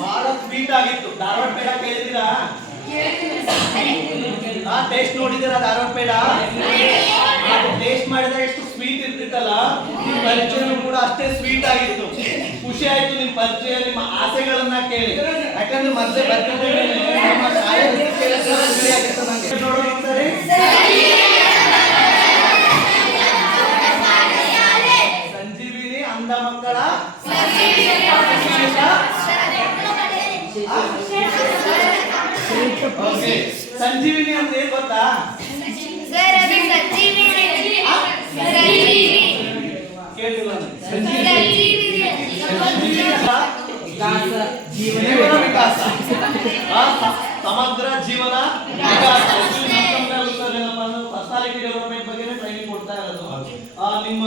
ಬಹಳ ಸ್ವೀಟ್ ಆಗಿತ್ತು. Dharwad peda ಕೇಳಿದಿರಾ? Taste ನೋಡಿದಿರಾ Dharwad peda? Taste ಮಾಡಿದಾಗ ಎಷ್ಟು ಸ್ವೀಟ್ ಇರ್ತಿತ್ತಲ್ಲ, ನಿಮ್ ಪರಿಚಯ ಕೂಡ ಅಷ್ಟೇ ಸ್ವೀಟ್ ಆಗಿತ್ತು. ಖುಷಿ ಆಯ್ತು ನಿಮ್ ಪರಿಚಯ, ನಿಮ್ಮ ಆಸೆಗಳನ್ನ ಕೇಳಿ. ಯಾಕಂದ್ರೆ ಮತ್ತೆ ಬರ್ತಿದ್ದೇವೆ ನಮ್ಮ ಶಾಲೆ ನೋಡೋಣ ಸರಿ. ಸಂಜೀವಿನಿ ಅಂಧ ಮಕ್ಕಳ ಸಂಜೀವಿನಿ ಅಂದ್ರೆ ಏನ್ ಗೊತ್ತಾ? ಜೀವನ ವಿಕಾಸ, ಸಮಗ್ರ ಜೀವನ ವಿಕಾಸ. ಪರ್ಸನಾಲಿಟಿ ಡೆವಲಪ್ಮೆಂಟ್ ಬಗ್ಗೆ ಟ್ರೈನಿಂಗ್ ಕೊಡ್ತಾ ಇರೋದು. ನಿಮ್ಮ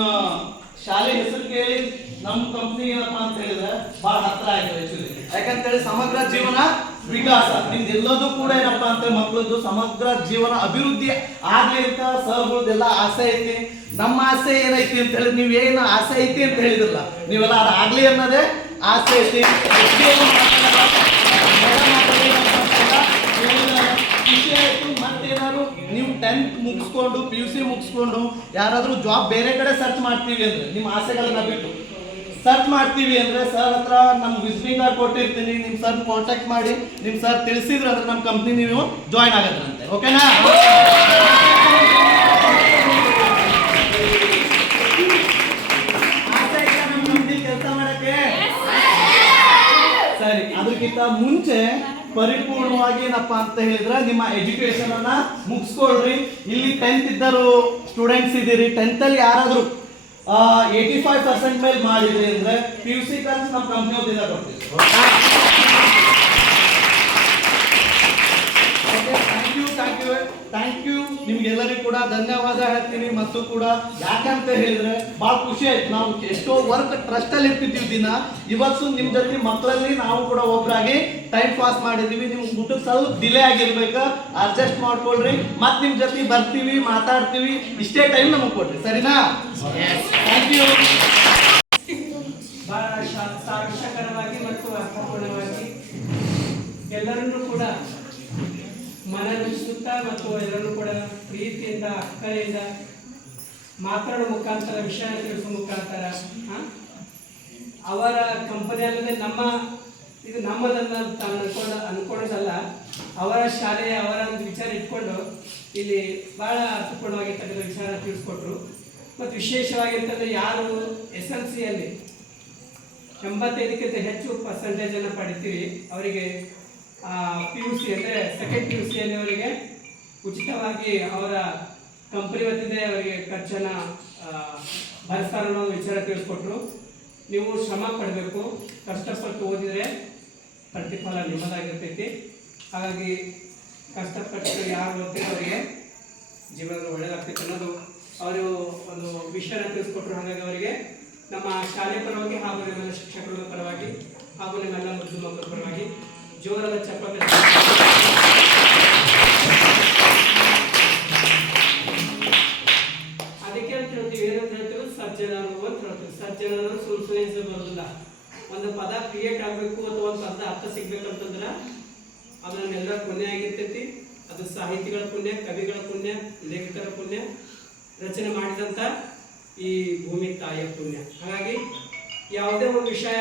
ಶಾಲೆ ಹೆಸರು ಕೇಳಿ ನಮ್ಮ ಕಂಪ್ನಿ ಏನಪ್ಪಾ ಅಂತ ಹೇಳಿದ್ರೆ ಬಹಳ ಹತ್ರ ಆಗಿದೆ ಆಕ್ಚುಲಿ. ಯಾಕಂತೇಳಿ ಸಮಗ್ರ ಜೀವನ ವಿಕಾಸ ನಿಮ್ದೆಲ್ಲದೂ ಕೂಡ ಏನಪ್ಪಾ ಅಂತ ಮಕ್ಕಳದ್ದು ಸಮಗ್ರ ಜೀವನ ಅಭಿವೃದ್ಧಿ ಆಗ್ಲಿ ಅಂತ ಸರ್ಗಳದೆಲ್ಲ ಆಸೆ ಐತಿ. ನಮ್ಮ ಆಸೆ ಏನೈತಿ ಅಂತ ಹೇಳಿ ನೀವ್ ಏನು ಆಸೆ ಐತಿ ಅಂತ ಹೇಳಿದ್ರಲ್ಲ, ನೀವೆಲ್ಲ ಅದು ಆಗ್ಲಿ ಅನ್ನೋದೇ ಆಸೆ ಐತಿ. ಖುಷಿ ಆಯ್ತು. ಮತ್ತೇನಾದ್ರು ನೀವು 10th ಮುಗಿಸ್ಕೊಂಡು PUC ಮುಗಿಸ್ಕೊಂಡು ಯಾರಾದ್ರೂ ಜಾಬ್ ಬೇರೆ ಕಡೆ ಸರ್ಚ್ ಮಾಡ್ತೀವಿ ಅಂದ್ರೆ, ನಿಮ್ಮ ಆಸೆಗಳನ್ನ ಬಿಟ್ಟು ಸರ್ಚ್ ಮಾಡ್ತೀವಿ ಅಂದ್ರೆ ಸರ್ ಹತ್ರ ನಮ್ಮ ವಿಸಿಟಿಂಗ್ ಕಾರ್ಡ್ ಕೊಟ್ಟಿರ್ತೀನಿ. ನಿಮ್ ಸರ್ ಕಾಂಟ್ಯಾಕ್ಟ್ ಮಾಡಿ ನಿಮ್ ಸರ್ ತಿಳಿಸಿದ್ರೆ ಅಂದ್ರೆ ನಮ್ಮ ಕಂಪ್ನಿ ನೀವು ಜಾಯ್ನ್ ಆಗದ್ರಂತೆ. ಓಕೆನಾ? ನಮ್ಮ ಕಂಪ್ನಿ ಕೆಲಸ ಮಾಡಕ್ಕೆ ಸರಿ. ಅದಕ್ಕಿಂತ ಮುಂಚೆ ಪರಿಪೂರ್ಣವಾಗಿ ಏನಪ್ಪಾ ಅಂತ ಹೇಳಿದ್ರೆ ನಿಮ್ಮ ಎಜುಕೇಶನ್ ಅನ್ನ ಮುಗಿಸ್ಕೊಳ್ರಿ. ಇಲ್ಲಿ 10th ಇದ್ದರು ಸ್ಟೂಡೆಂಟ್ಸ್ ಇದ್ದೀರಿ. 10th ಅಲ್ಲಿ ಯಾರಾದ್ರೂ 85% ಮೇಲೆ ಮಾಡಿದ್ರಿ ಅಂದ್ರೆ PUC ಕಲ್ಸ್ ನಮ್ಮ ಕಂಪ್ನಿ ವತಿಯಿಂದ ಕೊಡ್ತೀವಿ. ಥ್ಯಾಂಕ್ ಯು ನಿಮ್ಗೆಲ್ಲರಿಗೂ ಕೂಡ ಧನ್ಯವಾದ ಹೇಳ್ತೀನಿ. ಮತ್ತು ಕೂಡ ಯಾಕಂತ ಹೇಳಿದ್ರೆ ಬಹಳ ಖುಷಿ ಆಯ್ತು. ನಾವು ಎಷ್ಟೋ ವರ್ಕ್ ಟ್ರಸ್ಟ್ ಅಲ್ಲಿ ಇರ್ತಿದ್ದೀವಿ ದಿನ, ಇವತ್ತು ನಿಮ್ ಜೊತೆ ಮಕ್ಕಳಲ್ಲಿ ನಾವು ಕೂಡ ಒಬ್ಬರಾಗಿ ಟೈಮ್ ಪಾಸ್ ಮಾಡಿದೀವಿ. ನಿಮ್ಗೆ ಊಟಕ್ಕೆ ಸ್ವಲ್ಪ ಡಿಲೇ ಆಗಿರ್ಬೇಕು, ಅಡ್ಜಸ್ಟ್ ಮಾಡ್ಕೊಳ್ರಿ. ಮತ್ತೆ ನಿಮ್ ಜೊತೆ ಬರ್ತೀವಿ, ಮಾತಾಡ್ತೀವಿ. ಇಷ್ಟೇ ಟೈಮ್ ನಮಗೆ ಕೊಡ್ರಿ, ಸರಿನಾ? Thank you. ಬಹಳ ಸಾರ್ಥಕರವಾಗಿ ಮತ್ತು ಅರ್ಥಪೂರ್ಣವಾಗಿ ಎಲ್ಲರನ್ನೂ ಕೂಡ ಮನರಂಜಿಸುತ್ತಾ ಮತ್ತು ಎಲ್ಲರೂ ಕೂಡ ಪ್ರೀತಿಯಿಂದ ಅಕ್ಕರೆಯಿಂದ ಮಾತಾಡೋ ಮುಖಾಂತರ, ವಿಷಯ ತಿಳಿಸೋ ಮುಖಾಂತರ ಅವರ ಕಂಪನಿ ಅಲ್ಲದೆ ಇದು ನಮ್ಮದಲ್ಲ ಅನ್ಕೊಳ್ಳೋದಲ್ಲ, ಅವರ ಶಾಲೆಯ ಅವರ ಒಂದು ವಿಚಾರ ಇಟ್ಕೊಂಡು ಇಲ್ಲಿ ಬಹಳ ಅರ್ಥಪೂರ್ಣವಾಗಿರ್ತಕ್ಕಂಥ ವಿಚಾರ ತಿಳಿಸ್ಕೊಟ್ರು. ಮತ್ತು ವಿಶೇಷವಾಗಿ ಅಂತಂದರೆ ಯಾರು SLCಯಲ್ಲಿ 85ಕ್ಕಿಂತ ಹೆಚ್ಚು ಪರ್ಸೆಂಟೇಜನ್ನು ಪಡಿತೀವಿ ಅವರಿಗೆ PUC ಅಂದರೆ ಸೆಕೆಂಡ್ PUCಯಲ್ಲಿ ಅವರಿಗೆ ಉಚಿತವಾಗಿ ಅವರ ಕಂಪನಿ ವತಿಯಿಂದ ಅವರಿಗೆ ಖರ್ಚನ್ನು ಭರಿಸ್ತಾರೆ ಅನ್ನೋ ವಿಚಾರ ತಿಳಿಸ್ಕೊಟ್ರು. ನೀವು ಶ್ರಮ ಪಡಬೇಕು, ಕಷ್ಟಪಟ್ಟು ಓದಿದರೆ ಪ್ರತಿಫಲ ನಿಮ್ಮದಾಗಿರ್ತೈತಿ. ಹಾಗಾಗಿ ಕಷ್ಟಪಟ್ಟು ಯಾರು ಓದ್ತೀರೋ ಅವರಿಗೆ ಜೀವನದಲ್ಲಿ ಒಳ್ಳೆಯದಾಗ್ತೈತೆ ಅನ್ನೋದು ಅವರು ಒಂದು ವಿಷಯನ ತಿಳಿಸ್ಕೊಟ್ರು. ಹಾಗಾಗಿ ಅವರಿಗೆ ನಮ್ಮ ಶಾಲೆ ಪರವಾಗಿ ಹಾಗೂ ನಿಮ್ಮೆಲ್ಲ ಶಿಕ್ಷಕರ ಪರವಾಗಿ ಹಾಗೂ ನಿಮ್ಮೆಲ್ಲ ಮುದ್ದು ಮಕ್ಕಳ ಪರವಾಗಿ ಜೋರಾದ ಚಪ್ಪಾಳೆ. ಅದಕ್ಕೆ ಅಂತ ಹೇಳ್ತೀವಿ, ಏನಂತ ಹೇಳ್ತೀವಿ, ಸಜ್ಜನರು ಅಂತ ಹೇಳ್ತೀವಿ. ಸಜ್ಜನರು ಸುಳ್ಳು ಬರೋದಿಲ್ಲ. ಒಂದು ಪದ ಕ್ರಿಯೇಟ್ ಆಗಬೇಕು ಅಥವಾ ಒಂದು ಪದ ಅರ್ಥ ಸಿಗ್ಬೇಕಂತಂದ್ರೆ ಅದನ್ನೆಲ್ಲ ಪುಣ್ಯ ಆಗಿರ್ತೈತಿ. ಅದು ಸಾಹಿತಿಗಳ ಪುಣ್ಯ, ಕವಿಗಳ ಪುಣ್ಯ, ಲೇಖಕರ ಪುಣ್ಯ, ರಚನೆ ಮಾಡಿದಂಥ ಈ ಭೂಮಿ ತಾಯಿಯ ಪುಣ್ಯ. ಹಾಗಾಗಿ ಯಾವುದೇ ಒಂದು ವಿಷಯ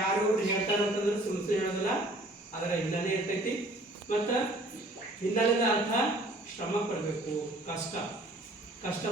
ಯಾರು ಹೇಳ್ತಾರಂತಂದ್ರೆ ಸುಳ್ಳು ಹೇಳೋದಿಲ್ಲ, ಅದರ ಹಿನ್ನೆಲೆ ಇರ್ತೈತಿ. ಮತ್ತು ಹಿನ್ನೆಲೆದ ಅರ್ಥ ಶ್ರಮ ಪಡಬೇಕು, ಕಷ್ಟ